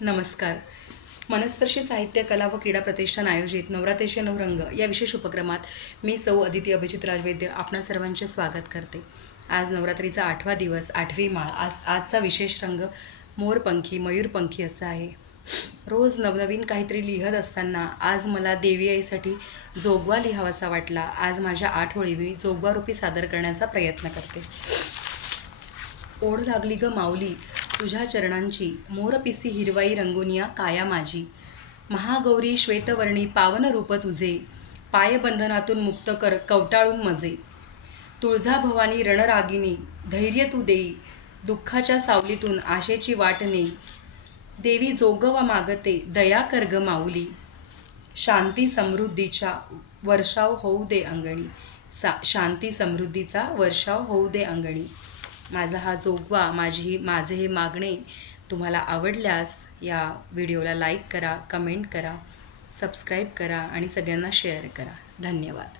नमस्कार. मनस्पर्शी साहित्य कला व क्रीडा प्रतिष्ठान आयोजित नवरात्रीचे नवरंग या विशेष उपक्रमात मी सौ अदिती अभिजित राजवैद्य आपणा सर्वांचे स्वागत करते. आज नवरात्रीचा 8वा दिवस, 8वी माळ. आजचा विशेष रंग मोरपंखी, मयूरपंखी असा आहे. रोज नवनवीन काहीतरी लिहत असताना आज मला देवी आईसाठी जोगवा लिहावासा वाटला. आज माझ्या 8 ओळी मी जोगवारूपी सादर करण्याचा प्रयत्न करते. ओढ लागली ग माऊली तुझ्या चरणांची, मोरपिसी हिरवाई रंगुनिया काया माझी. महागौरी श्वेतवर्णी पावन रूप तुझे, पायबंधनातून मुक्त कर कवटाळून मजे. तुळजा भवानी रणरागिनी धैर्य तू देई, दुःखाच्या सावलीतून आशेची वाट नेई. देवी जोगवा मागते दया कर ग माऊली, शांती समृद्धीचा वर्षाव होऊ दे अंगणी. शांती समृद्धीचा वर्षाव होऊ दे अंगणी. माझा हा जोगवा, माझे हे मागणे तुम्हाला आवडल्यास या व्हिडिओला लाईक करा, कमेंट करा, सबस्क्राईब करा आणि सगळ्यांना शेअर करा. धन्यवाद.